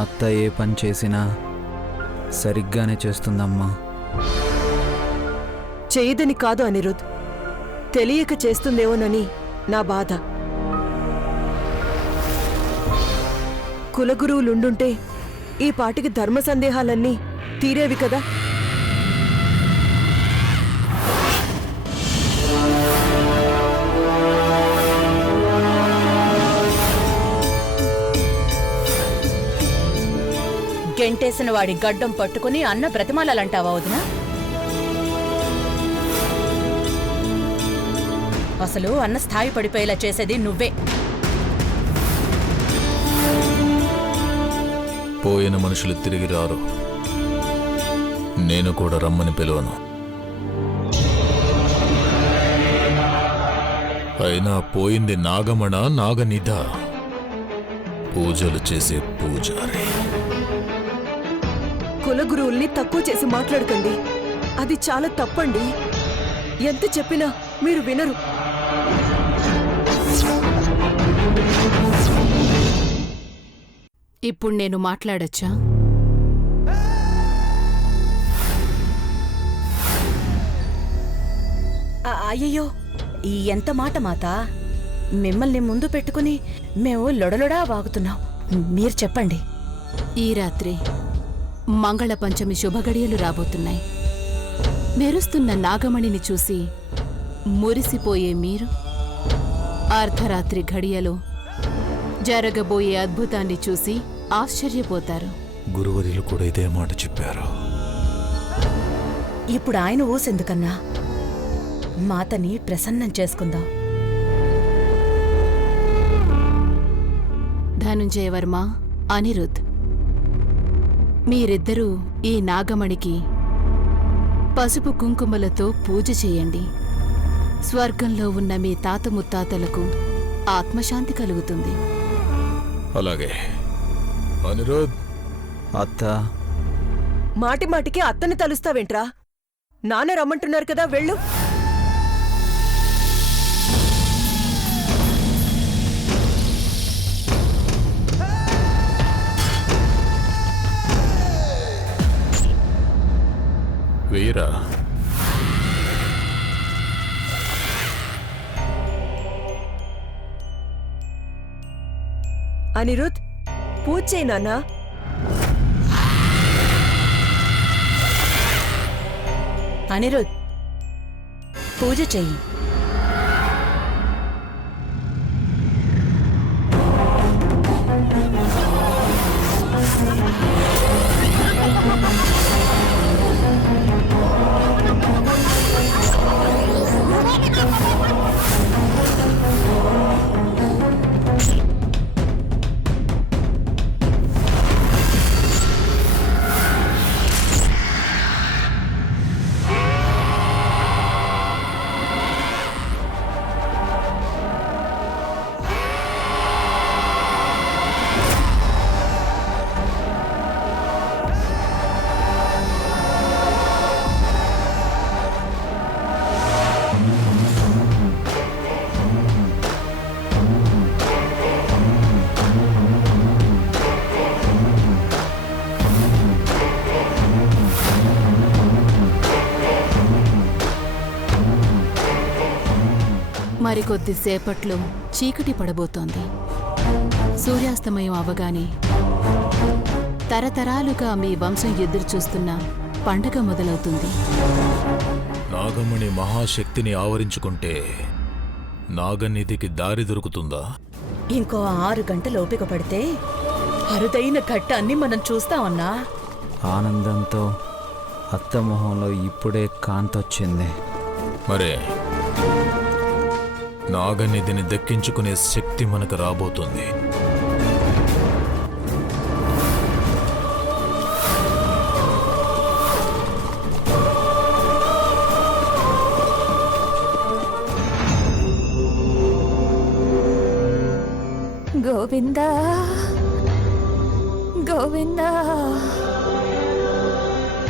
అత్త ఏ పని చేసినా సరిగ్గానే చేస్తుందమ్మా. చేయదని కాదు అనిరుద్, తెలియక చేస్తుందేమోనని నా బాధ. కులగురువులుండుంటే ఈ పాటికి ధర్మ సందేహాలన్నీ తీరేవి కదా. గెంటేసిన వాడి గడ్డం పట్టుకుని అన్న బ్రతిమాలంటావా వదినా? అసలు అన్న స్థాయి పడిపోయేలా చేసేది నువ్వే. పోయిన మనుషులు తిరిగి రారు, నేను కూడా రమ్మని పిలువను. అయినా పోయింది నాగమణ నాగనిధ, పూజలు చేసే పూజారి. కులగురువుల్ని తక్కువ చేసి మాట్లాడకండి, అది చాలా తప్పండి. ఎంత చెప్పినా మీరు వినరు. ఇప్పుడు నేను మాట్లాడచ్చా? అయ్యయ్యో, ఎంత మాట మాత! మిమ్మల్ని ముందు పెట్టుకుని మేము లొడలొడా వాగుతున్నాం. మీరు చెప్పండి. ఈ రాత్రి మంగళ పంచమి శుభగడియలు రాబోతున్నాయి. మెరుస్తున్న నాగమణిని చూసి మురిసిపోయే మీరు అర్ధరాత్రి ఘడియలో జరగబోయే అద్భుతాన్ని చూసి ఆశ్చర్యపోతారు. గురువరిలు కూడా ఇదే మాట చెప్పారు. ఇప్పుడు ఆయన ఊసెందుకన్నా, మాతని ప్రసన్నం చేసుకుందాం. ధనుంజయవర్మ, అనిరుద్, మీరిద్దరూ ఈ నాగమణికి పసుపు కుంకుమలతో పూజ చేయండి. స్వర్గంలో ఉన్న మీ తాత ముత్తాతలకు ఆత్మశాంతి కలుగుతుంది. అలాగే అనిరుద్. అత్త, మాటి మాటికి అత్తని తలుస్తావేంట్రా? నాన్న రమ్మంటున్నారు కదా, వెళ్ళు. వీరా, అనిరుద్, పూజ చేయి నాన్నా. అనిరుద్, పూజ చెయ్యి. మరికొద్దిసేపట్లో చీకటి పడబోతోంది. సూర్యాస్తమయం అవగానే తరతరాలుగా మీ వంశం ఎదురుచూస్తున్న పండగ మొదలవుతుంది. నాగమణి మహాశక్తిని ఆవరించుకుంటే నాగనిధికి దారి దొరుకుతుందా? ఇంకో 6 గంటలు ఓపిక పడితే అరుదైన ఘట్టాన్ని మనం చూస్తామన్నా. ఆనందంతో అత్త మొహంలో ఇప్పుడే కాంతొచ్చింది. మరే నాగనిధిని దక్కించుకునే శక్తి మనకు రాబోతుంది. గోవిందా గోవింద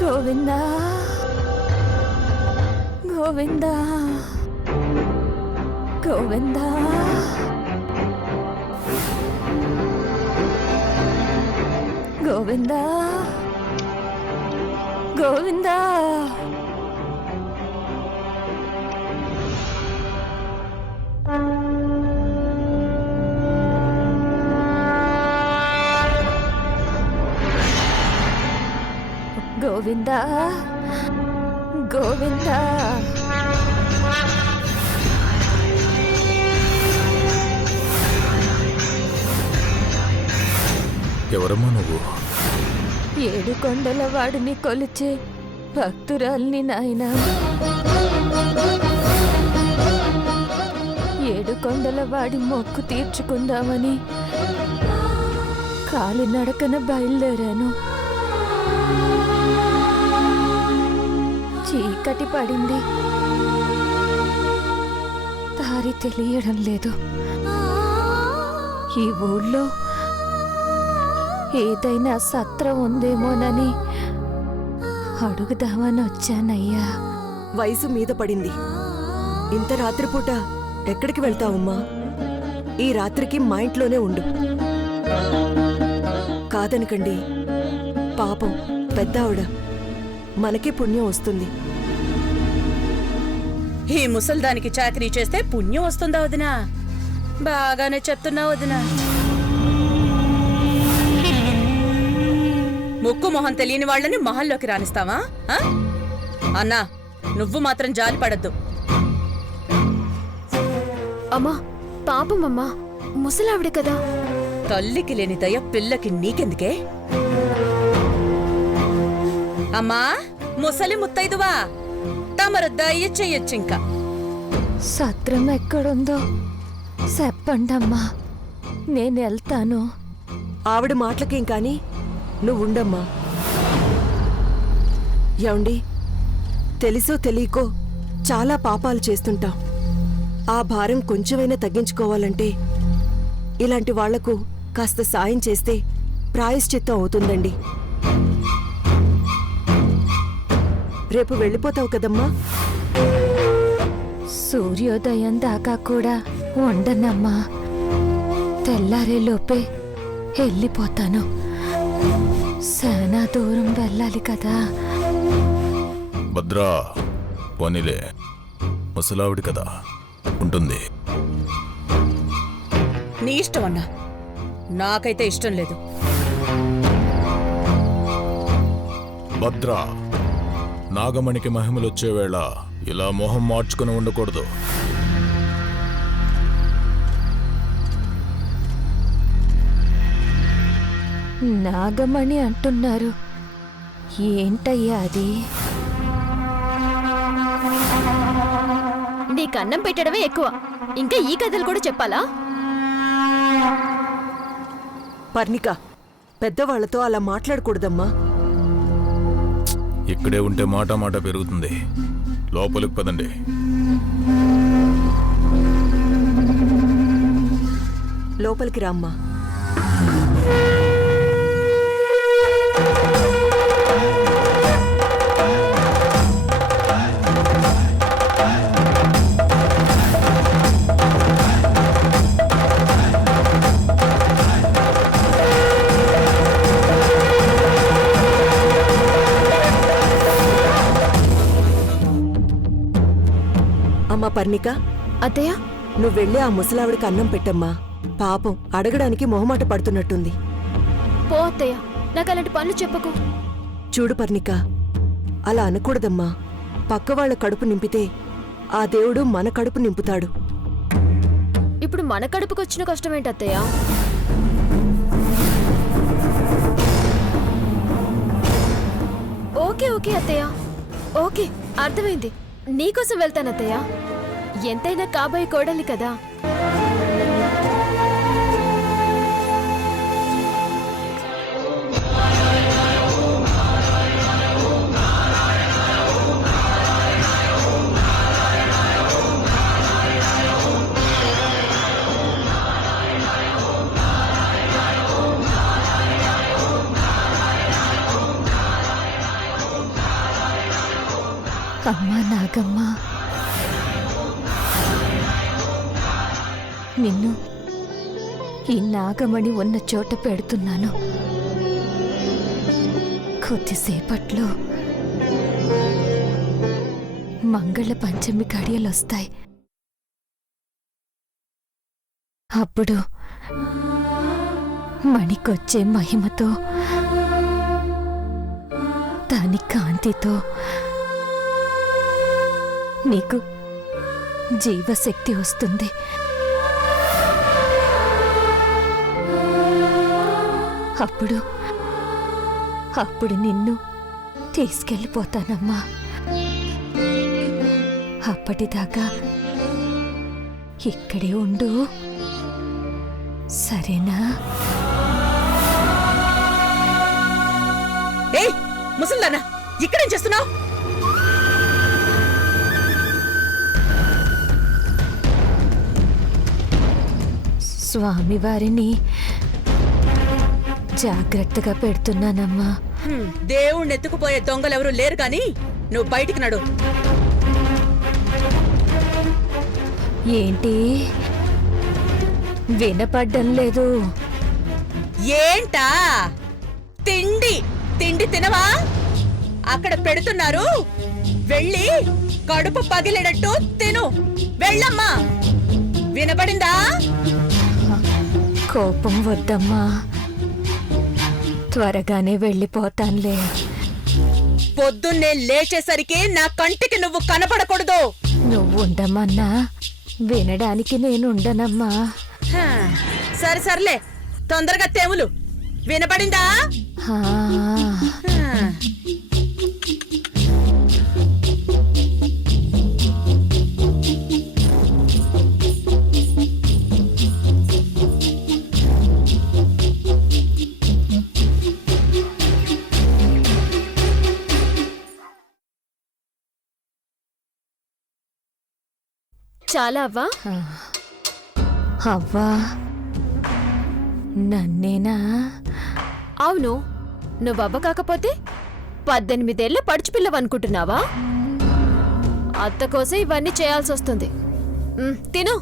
గోవింద గోవింద గోవింద గోవింద గోవింద గోవింద గోవింద ఎవరమ్మా నువ్వు? ఏడు కొండల వాడిని కొలిచే భక్తురాల్ని నాయనా. ఏడు కొండల వాడి మొక్కు తీర్చుకుందామని కాలినడకన బయలుదేరాను. చీకటి పడింది, దారి తెలియడం లేదు. ఈ ఊళ్ళో ఏదైనా సత్రం ఉందేమోనని అడుగుదామని వచ్చానయ్యా. వయసు మీద పడింది. ఇంత రాత్రిపూట ఎక్కడికి వెళ్తావమ్మా? ఈ రాత్రికి మా ఇంట్లోనే ఉండు. కాదనకండి, పాపం పెద్దావిడ, మనకే పుణ్యం వస్తుంది. ఈ ముసల్దానికి చాకరీ చేస్తే పుణ్యం వస్తుందా వదినా? బాగానే చెప్తున్నావు వదినా. ముక్కు మొహం తెలియని వాళ్ళని మహల్లోకి రానిస్తావా? అన్నా, నువ్వు మాత్రం జాలి పడద్దు. అమ్మా, పాపమమ్మా, ముసలావిడ కదా. తల్లికి లేని దయ పిల్లకి నీకెందుకే? అమ్మా, ముసలి ముత్తైదువా, తమరు దయ చెయ్యొచ్చింకా. సత్రం ఎక్కడుందో చెప్పండమ్మా, నేను వెళ్తాను. ఆవిడ మాటలకేం కాని నువ్వుండమ్మా. యాండి, తెలిసో తెలియకో చాలా పాపాలు చేస్తుంటాం. ఆ భారం కొంచెమైనా తగ్గించుకోవాలంటే ఇలాంటి వాళ్లకు కాస్త సాయం చేస్తే ప్రాయశ్చిత్తం అవుతుందండి. రేపు వెళ్ళిపోతావు కదమ్మా? సూర్యోదయం దాకా కూడా ఉండనమ్మా. తెల్లారేలోపే వెళ్ళిపోతాను. చాలా దూరం వెళ్ళాలి కదా. భద్రా, పోనీలే, ముసలావిడి కదా, ఉంటుంది. నీ ఇష్టం అన్నా, నాకైతే ఇష్టం లేదు. భద్రా, నాగమణికి మహిమలొచ్చే వేళ ఇలా మొహం మార్చుకుని ఉండకూడదు. నాగమణి అంటున్నారు, ఏంటయ్యా అది? నీకు అన్నం పెట్టడమే ఎక్కువ, ఇంకా ఈ కథలు కూడా చెప్పాలా? పర్ణిక, పెద్దవాళ్లతో అలా మాట్లాడకూడదమ్మా. ఇక్కడే ఉంటే మాట మాట పెరుగుతుంది. లోపలికి పదండి. లోపలికి రామ్మా. అమ్మా పర్ణిక, అత్తయ్య, నువ్వెళ్ళి ఆ ముసలావిడికి అన్నం పెట్టమ్మా. పాపం అడగడానికి మొహమాట పడుతున్నట్టుంది. పో అత్తయ్య, నాకు అలాంటి పనులు చెప్పకు. చూడు పర్ణిక, అలా అనకూడదమ్మా. పక్కవాళ్ల కడుపు నింపితే ఆ దేవుడు మన కడుపు నింపుతాడు. ఇప్పుడు మన కడుపుకు వచ్చిన కష్టం ఏంటి అత్తయ్య? ఓకే ఓకే అత్తయ్య, ఓకే, అర్థమైంది. నీకోసం వెళ్తానత్తయ్య. ఎంతైనా కాబోయే కోడలి కదా. అమ్మా నాగమ్మ, నిన్ను ఈ నాగమణి ఉన్న చోట పెడుతున్నాను. కొద్దిసేపట్లో మంగళ పంచమి గడియలొస్తాయి. అప్పుడు మణికొచ్చే మహిమతో, దాని కాంతితో నీకు జీవశక్తి వస్తుంది. అప్పుడు నిన్ను తీసుకెళ్ళిపోతానమ్మా. అప్పటిదాకా ఇక్కడే ఉండు, సరేనా? ఏయ్ ముసల్దానా, ఇక్కడేం చేస్తున్నావు? స్వామివారిని జాగ్రత్తగా పెడుతున్నానమ్మా. దేవుణ్ణి ఎత్తుకుపోయే దొంగలెవరూ లేరు కాని నువ్వు బయటికి నడు. ఏంటి వినపడ్డం లేదు? ఏంటా? తిండి తిండి తినవా? అక్కడ పెడుతున్నారు, వెళ్ళి కడుపు పగిలేటట్టు తిను. వెళ్ళమ్మా, వినపడిందా? కోపం వద్దమ్మా, త్వరగానే వెళ్ళిపోతానులే. పొద్దున్నే లేచేసరికి నా కంటికి నువ్వు కనపడకూడదు. నువ్వుండమన్నా వినడానికి నేనుండనమ్మా. సరే సర్లే, తొందరగా తెములు. వినపడిందా? హా. చాలా అవ్వా? అవ్వా, నన్నేనా? అవును, నువ్వవ్వ కాకపోతే 18 ఏళ్ల పడుచుపిల్లవనుకుంటున్నావా? అత్త కోసం ఇవన్నీ చేయాల్సి వస్తుంది. తిను.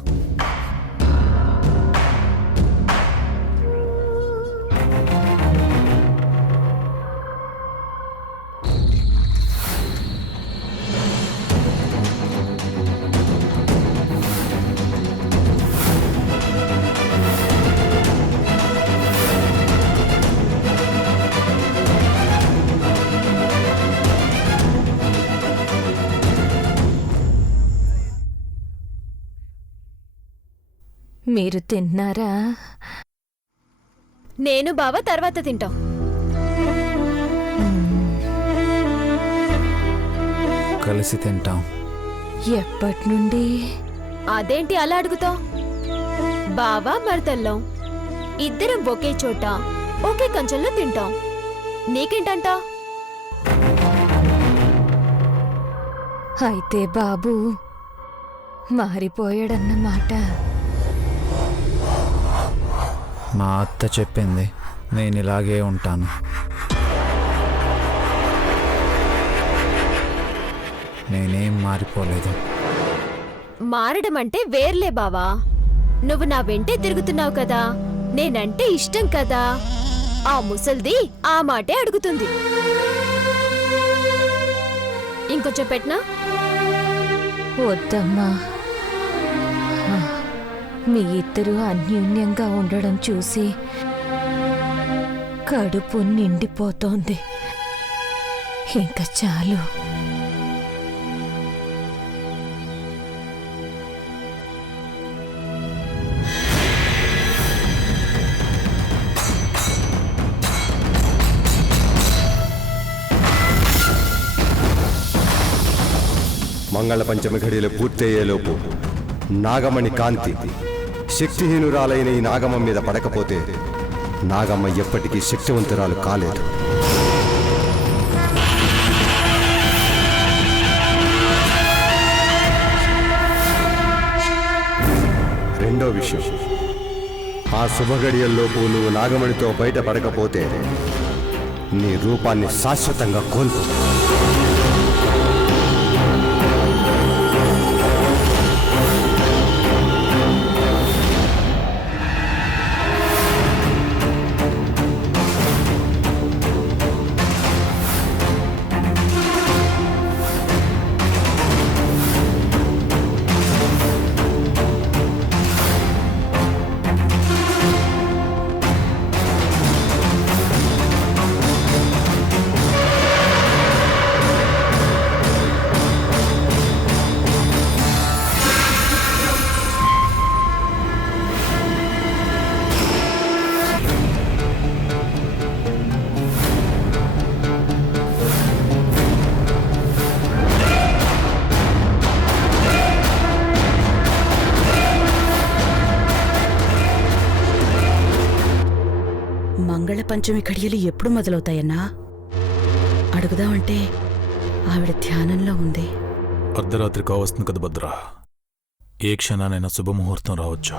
మీరు తిన్నారా? నేను బావ తర్వాత తింటాం. కలిసి తింటాం. ఎప్పటి నుండి? అదేంటి అలా అడుగుతావు? బావా మరదల్లం ఇద్దరం ఒకే చోట ఒకే కంచంలో తింటాం. నీకేంటంట? అయితే బాబు మారిపోయాడన్నమాట. మా అత్త చెప్పింది, నేను ఇలాగే ఉంటాను. నేనేం మారిపోలేదు. మారడం అంటే వేర్లే బావా. నువ్వు నా వెంటే తిరుగుతున్నావు కదా, నేనంటే ఇష్టం కదా. ఆ ముసల్ది ఆ మాటే అడుగుతుంది. ఇంకొంచెం పెట్టనా? వద్దమ్మా, మీ ఇద్దరు అన్యోన్యంగా ఉండడం చూసి కడుపు నిండిపోతోంది. ఇంకా చాలు. మంగళ పంచమి ఘడియలు పూర్తయ్యేలోపు నాగమణి కాంతి శక్తిహీనురాలైన ఈ నాగమ్మ మీద పడకపోతే నాగమ్మ ఎప్పటికీ శక్తివంతురాలు కాలేదు. రెండో విషయం, ఆ శుభగడియల్లోపు నువ్వు నాగమణితో బయటపడకపోతే నీ రూపాన్ని శాశ్వతంగా కోల్పో. మంగళ పంచమి ఘడియలు ఎప్పుడు మొదలవుతాయన్నా? అడుగుదామంటే ఆవిడ ధ్యానంలో ఉంది. అర్ధరాత్రి కావస్తుంది కదా భద్రా. ఏ క్షణానైనా శుభముహూర్తం రావచ్చు.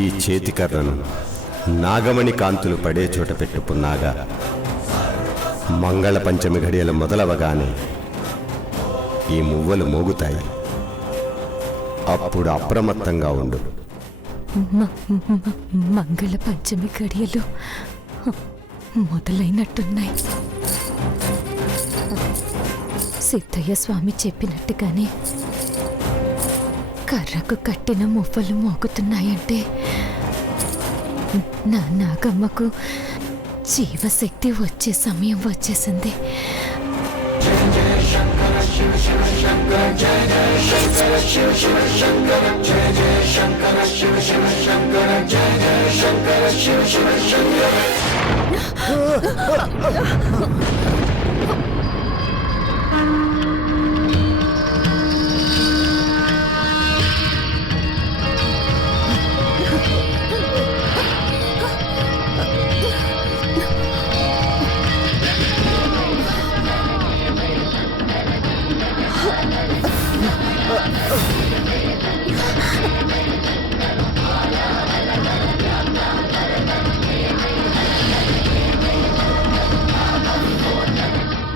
ఈ చేతికర్రను నాగమణి కాంతులు పడే చోట పెట్టుకున్నాగా మంగళ పంచమి ఘడియలు మొదలవగానే ఈ మువ్వలు మోగుతాయి. అప్పుడు అప్రమత్తంగా ఉండు. మంగళ పంచమి గడియలు మొదలైనట్టున్నాయి. సిద్ధయ్య స్వామి చెప్పినట్టుగానే కర్రకు కట్టిన మువ్వలు మోగుతున్నాయంటే నా నాగమ్మకు జీవశక్తి వచ్చే సమయం వచ్చేసింది.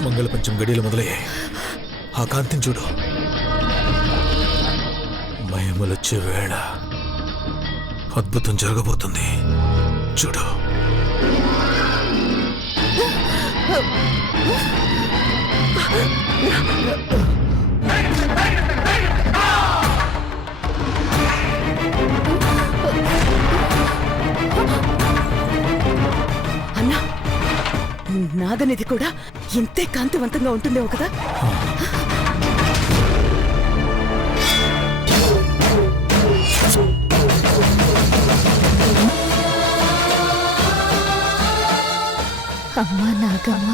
మంగళ పంచం గడియలు మొదలయ్యాయి. ఆ కాంతిని చూడు. మహిమలొచ్చే వేళ అద్భుతం జరగబోతుంది. చూడు. అన్నా, నాగనిధి కూడా ఇంతే కాంతివంతంగా ఉంటుందేమో కదా? అమ్మా నాగమ్మ,